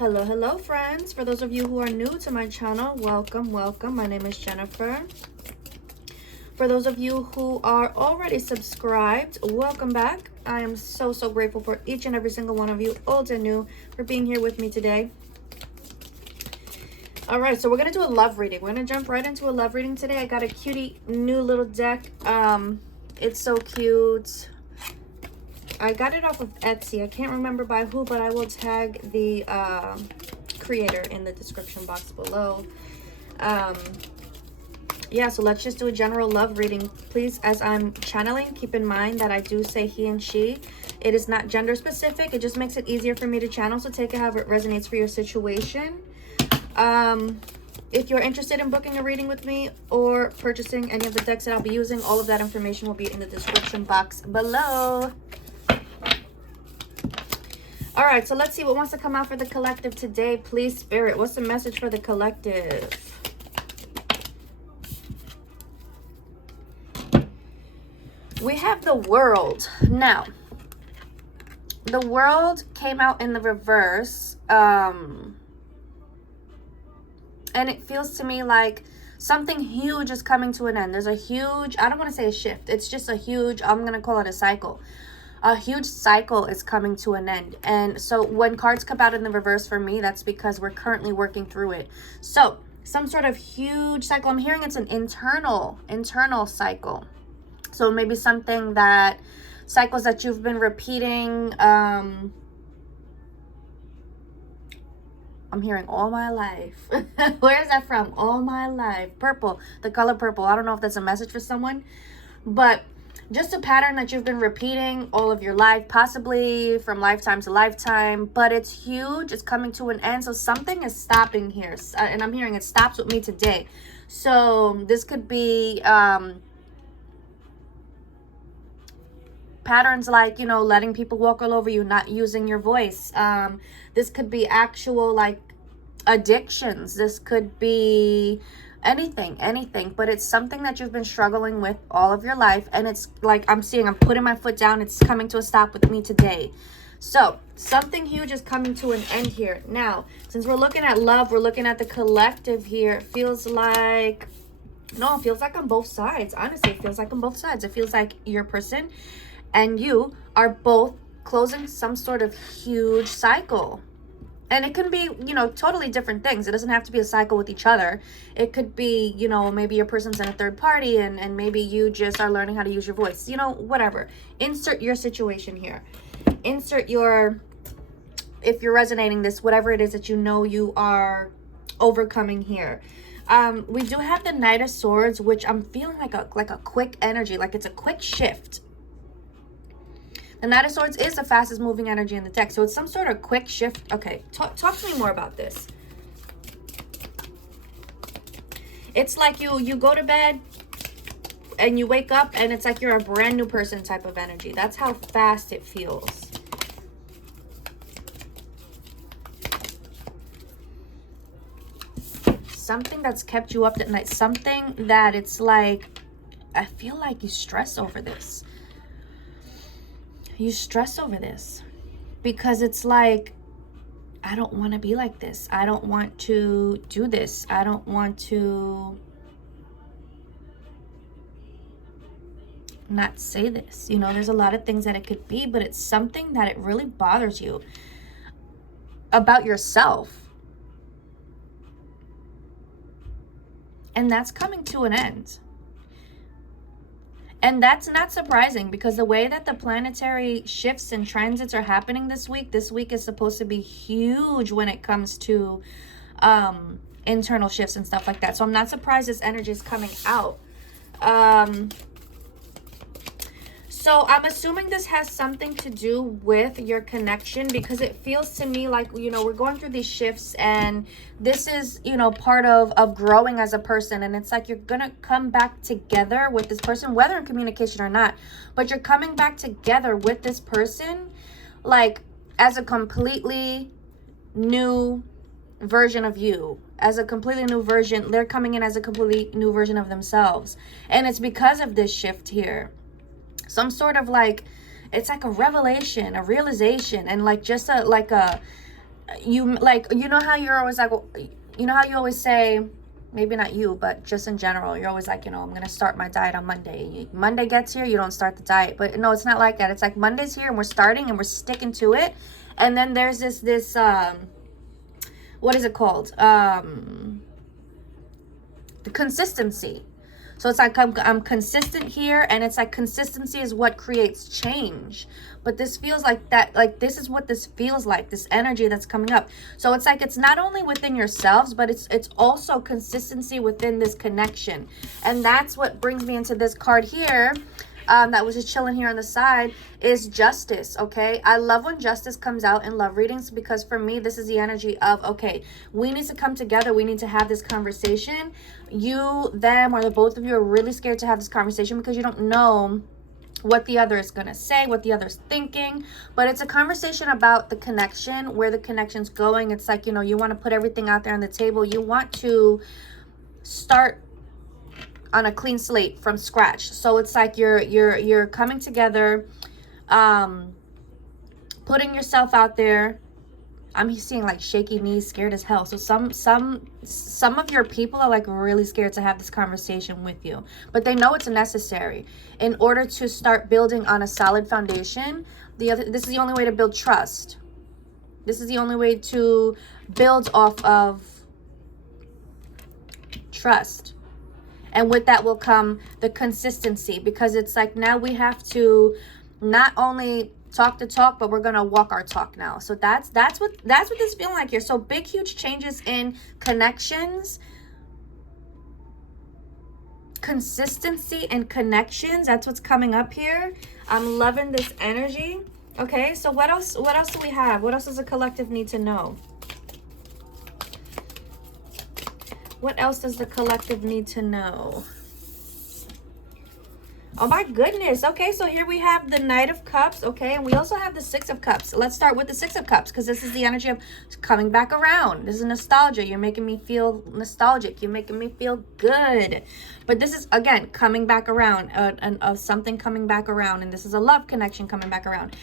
Hello friends. For those of you who are new to my channel, welcome. My name is Jenifer. For those of you who are already subscribed, welcome back. I am so grateful for each and every single one of you, old and new, for being here with me today. All right, so we're gonna do a love reading. We're gonna jump right into a love reading today. I got a cutie new little deck. It's so cute. I got it off of Etsy. I can't remember by who, but I will tag the creator in the description box below. Yeah, so let's just do a general love reading. Please, as I'm channeling, keep in mind that I do say he and she. It is not gender specific. It just makes it easier for me to channel, so take it however it resonates for your situation. If you're interested in booking a reading with me or purchasing any of the decks that I'll be using, all of that information will be in the description box below. All right, so let's see what wants to come out for the collective today. Please, Spirit, what's the message for the collective? We have the World. Now, the World came out in the reverse. And it feels to me like something huge is coming to an end. There's a huge, I don't want to say a shift. It's just a huge, I'm going to call it a cycle. A huge cycle is coming to an end. And so when cards come out in the reverse for me, that's because we're currently working through it. So some sort of huge cycle. I'm hearing it's an internal cycle. So maybe something that, cycles that you've been repeating. I'm hearing all my life. Where is that from? All my life. Purple, the color purple. I don't know if that's a message for someone, but just a pattern that you've been repeating all of your life, possibly from lifetime to lifetime, but it's huge. It's coming to an end. So something is stopping here. And I'm hearing it stops with me today. So this could be patterns like, you know, letting people walk all over you, not using your voice. This could be actual like addictions. This could be anything, but it's something that you've been struggling with all of your life, and it's like I'm putting my foot down. It's coming to a stop with me today. So something huge is coming to an end here. Now, since we're looking at love, we're looking at the collective here. It feels like, no, it feels like on both sides. Honestly, it feels like on both sides. It feels like your person and you are both closing some sort of huge cycle. And it can be, you know, totally different things. It doesn't have to be a cycle with each other. It could be, you know, maybe your person's in a third party and maybe you just are learning how to use your voice. You know, whatever. Insert your situation here. Insert your, if you're resonating this, whatever it is that you know you are overcoming here. We do have the Knight of Swords, which I'm feeling like a quick energy, like it's a quick shift. The Knight of Swords is the fastest moving energy in the deck. So it's some sort of quick shift. Okay, talk to me more about this. It's like you go to bed and you wake up and it's like you're a brand new person type of energy. That's how fast it feels. Something that's kept you up at night. Something that it's like, I feel like you stress over this. You stress over this because it's like, I don't want to be like this. I don't want to do this. I don't want to not say this. You know, there's a lot of things that it could be, but it's something that it really bothers you about yourself. And that's coming to an end. And that's not surprising because the way that the planetary shifts and transits are happening this week is supposed to be huge when it comes to internal shifts and stuff like that. So I'm not surprised this energy is coming out. So I'm assuming this has something to do with your connection because it feels to me like, you know, we're going through these shifts and this is, you know, part of growing as a person. And it's like you're going to come back together with this person, whether in communication or not. But you're coming back together with this person like as a completely new version of you, as a completely new version. They're coming in as a completely new version of themselves. And it's because of this shift here. Some sort of like, it's like a revelation, a realization, and like just a you like, you know how you're always like, you know how you always say, maybe not you, but just in general, you're always like, you know, I'm gonna start my diet on Monday. Monday gets here, you don't start the diet. But no, it's not like that. It's like Monday's here and we're starting and we're sticking to it. And then there's this what is it called, the consistency. So it's like I'm consistent here, and it's like consistency is what creates change. But this feels like that, like this is what this feels like, this energy that's coming up. So it's like it's not only within yourselves, but it's also consistency within this connection. And that's what brings me into this card here. That was just chilling here on the side, is justice. Okay, I love when justice comes out in love readings, because for me this is the energy of, okay, we need to come together, we need to have this conversation. You, them, or the both of you are really scared to have this conversation because you don't know what the other is gonna say, what the other's thinking. But it's a conversation about the connection, where the connection's going. It's like, you know, you want to put everything out there on the table. You want to start on a clean slate from scratch. So it's like you're coming together, putting yourself out there. I'm seeing like shaky knees, scared as hell. So some of your people are like really scared to have this conversation with you, but they know it's necessary in order to start building on a solid foundation. This is the only way to build trust. This is the only way to build off of trust. And with that will come the consistency, because it's like now we have to not only talk the talk, but we're gonna walk our talk now. So that's what this is feeling like here. So big, huge changes in connections, consistency and connections. That's what's coming up here. I'm loving this energy. Okay, so what else do we have? What else does the collective need to know? What else does the collective need to know? Oh my goodness. Okay, so here we have the Knight of Cups. Okay, and we also have the Six of Cups. Let's start with the Six of Cups, because this is the energy of coming back around. This is nostalgia. You're making me feel nostalgic. You're making me feel good. But this is, again, coming back around, something coming back around. And this is a love connection coming back around.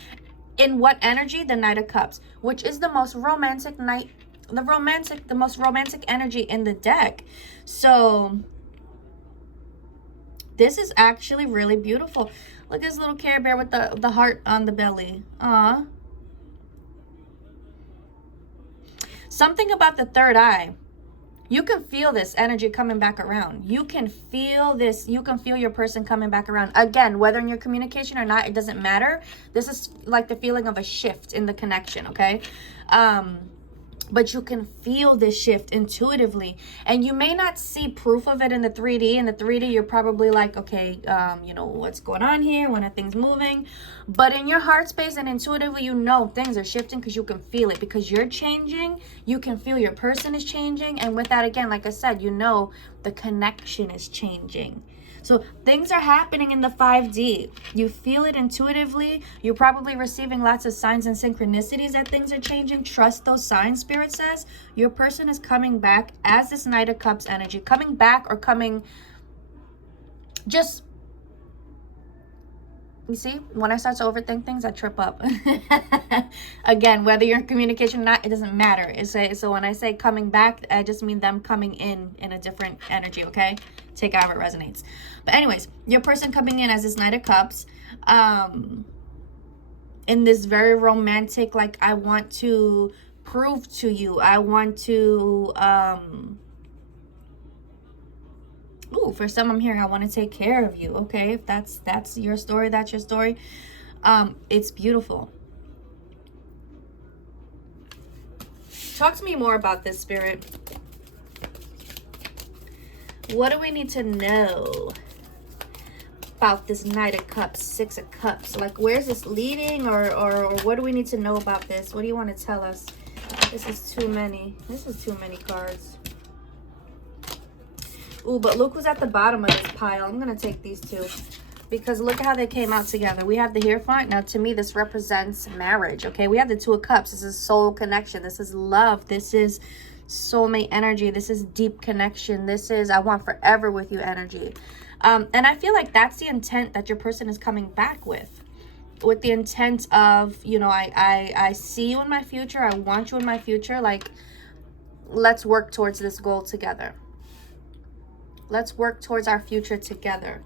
In what energy? The Knight of Cups, which is the most romantic night, the most romantic energy in the deck. So this is actually really beautiful. Look at this little Care Bear with the heart on the belly. Aw. Something about the third eye. You can feel this energy coming back around. You can feel this. You can feel your person coming back around. Again, whether in your communication or not, it doesn't matter. This is like the feeling of a shift in the connection, okay? But you can feel this shift intuitively, and you may not see proof of it in the 3D. In the 3D, you're probably like, okay, you know, what's going on here? When are things moving? But in your heart space and intuitively, you know things are shifting, because you can feel it, because you're changing. You can feel your person is changing. And with that, again, like I said, you know the connection is changing. So things are happening in the 5D. You feel it intuitively. You're probably receiving lots of signs and synchronicities that things are changing. Trust those signs, Spirit says. Your person is coming back as this Knight of Cups energy. Coming back, or coming just... You see, when I start to overthink things, I trip up. Again, whether you're in communication or not, it doesn't matter. So when I say coming back, I just mean them coming in a different energy, okay? Take it however it resonates. But anyways, your person coming in as this Knight of Cups, in this very romantic, like, I want to prove to you, I want to, ooh, for some I'm hearing, I want to take care of you. Okay, if that's your story, that's your story. It's beautiful. Talk to me more about this, Spirit. What do we need to know about this Knight of Cups, Six of Cups? Like, where's this leading, or what do we need to know about this? What do you want to tell us? This is too many. This is too many cards. Ooh, but look who's at the bottom of this pile. I'm going to take these two, because look at how they came out together. We have the Hierophant. Now, to me, this represents marriage, okay? We have the Two of Cups. This is soul connection. This is love. This is soulmate energy. This is deep connection. This is I want forever with you energy. And I feel like that's the intent that your person is coming back with. with the intent of, you know, I see you in my future. I want you in my future. Like, let's work towards this goal together. Let's work towards our future together.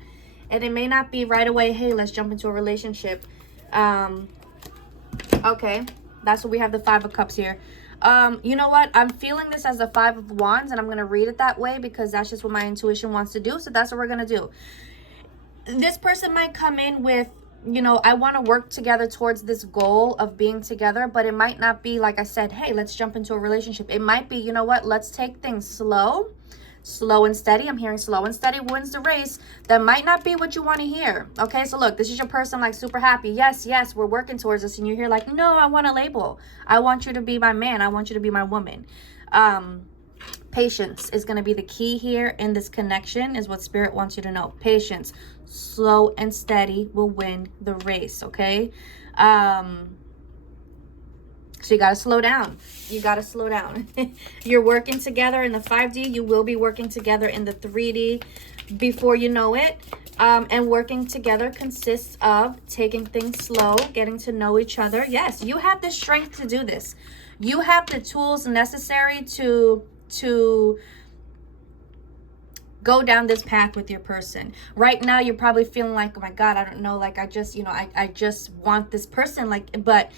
And it may not be right away, hey, let's jump into a relationship. Okay, that's what we have, the Five of Cups here. You know what? I'm feeling this as the Five of Wands, and I'm going to read it that way because that's just what my intuition wants to do. So that's what we're going to do. This person might come in with, you know, I want to work together towards this goal of being together, but it might not be like I said, hey, let's jump into a relationship. It might be, you know what, let's take things slow and steady. I'm hearing slow and steady wins the race. That might not be what you want to hear. Okay, so look, this is your person like super happy. Yes, we're working towards this. And you're here like, no, I want a label. I want you to be my man. I want you to be my woman. Patience is going to be the key here in this connection, is what Spirit wants you to know. Patience, slow and steady will win the race. Okay. So you got to slow down. You got to slow down. You're working together in the 5D. You will be working together in the 3D before you know it. And working together consists of taking things slow, getting to know each other. Yes, you have the strength to do this. You have the tools necessary to go down this path with your person. Right now, you're probably feeling like, oh my God, I don't know. Like, I just, you know, I just want this person. Like, but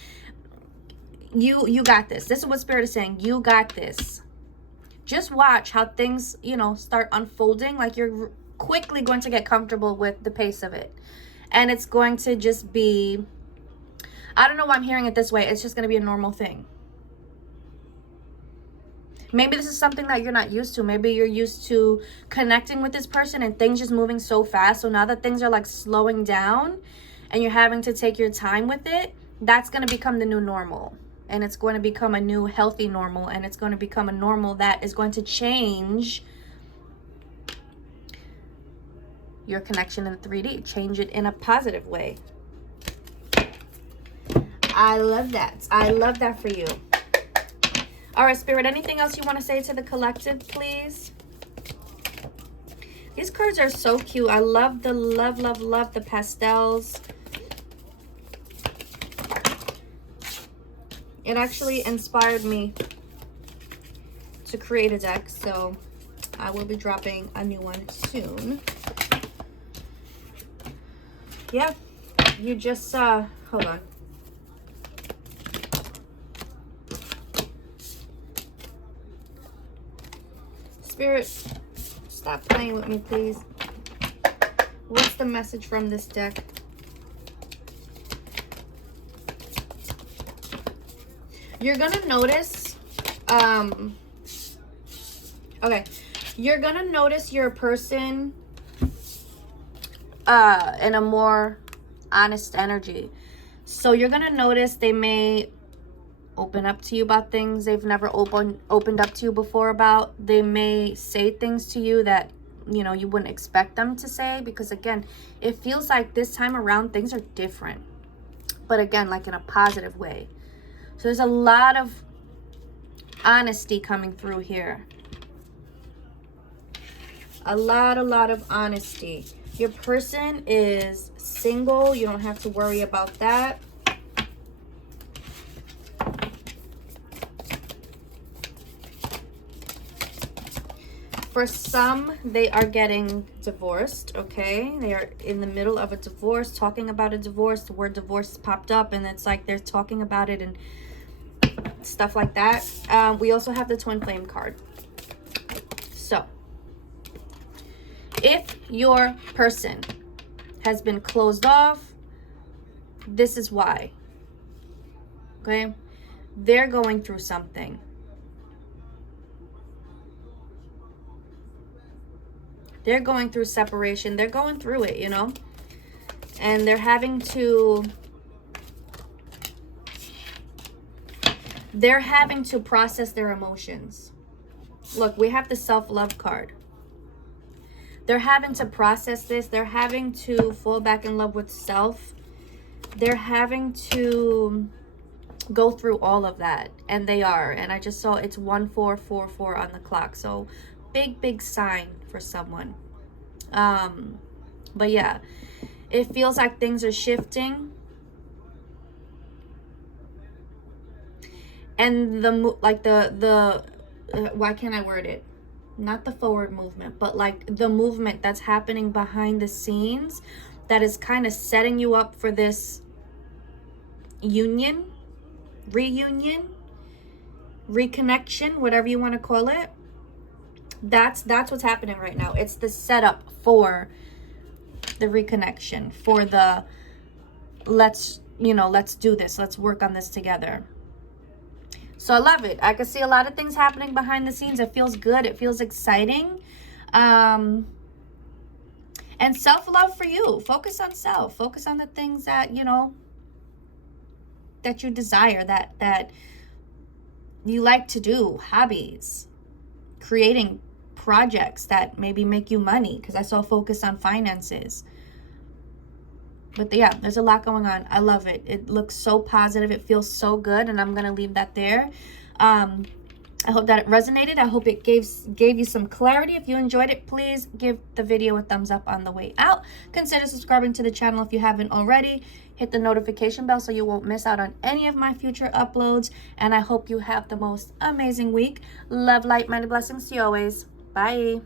you got this. This is what Spirit is saying. You got this. Just watch how things, you know, start unfolding. Like, you're quickly going to get comfortable with the pace of it. And it's going to just be, I don't know why I'm hearing it this way. It's just going to be a normal thing. Maybe this is something that you're not used to. Maybe you're used to connecting with this person and things just moving so fast. So now that things are like slowing down and you're having to take your time with it, that's going to become the new normal. And it's going to become a new healthy normal. And it's going to become a normal that is going to change your connection in the 3D. Change it in a positive way. I love that. I love that for you. All right, Spirit, anything else you want to say to the collective, please? These cards are so cute. I love the love the pastels. It actually inspired me to create a deck, so I will be dropping a new one soon. Yeah, you just hold on. Spirit, stop playing with me, please. What's the message from this deck? You're gonna notice, okay, you're gonna notice your person in a more honest energy. So you're gonna notice they may open up to you about things they've never opened up to you before about. They may say things to you that, you know, you wouldn't expect them to say, because again, it feels like this time around things are different, but again, like in a positive way. So there's a lot of honesty coming through here. A lot of honesty. Your person is single. You don't have to worry about that. For some, they are getting divorced, okay? They are in the middle of a divorce, talking about a divorce. The word divorce popped up, and it's like they're talking about it and stuff like that. We also have the twin flame card. So, if your person has been closed off, this is why, okay? They're going through something. They're going through separation. They're going through it, you know? And they're having to process their emotions. Look, we have the self-love card. They're having to process this. They're having to fall back in love with self. They're having to go through all of that. And they are. And I just saw it's 1444 on the clock. So big sign for someone. But yeah, it feels like things are shifting. And like why can't I word it? Not the forward movement, but like the movement that's happening behind the scenes that is kind of setting you up for this reunion, reconnection, whatever you want to call it. That's what's happening right now. It's the setup for the reconnection, for the let's do this, let's work on this together. So I love it. I can see a lot of things happening behind the scenes. It feels good. It feels exciting. And self-love for you. Focus on self. Focus on the things that, that you desire, that you like to do. Hobbies. Creating projects that maybe make you money. Because I saw focus on finances. But yeah, there's a lot going on. I love it. It looks so positive. It feels so good. And I'm going to leave that there. I hope that it resonated. I hope it gave you some clarity. If you enjoyed it, please give the video a thumbs up on the way out. Consider subscribing to the channel if you haven't already. Hit the notification bell so you won't miss out on any of my future uploads. And I hope you have the most amazing week. Love, light, many blessings to you always. Bye.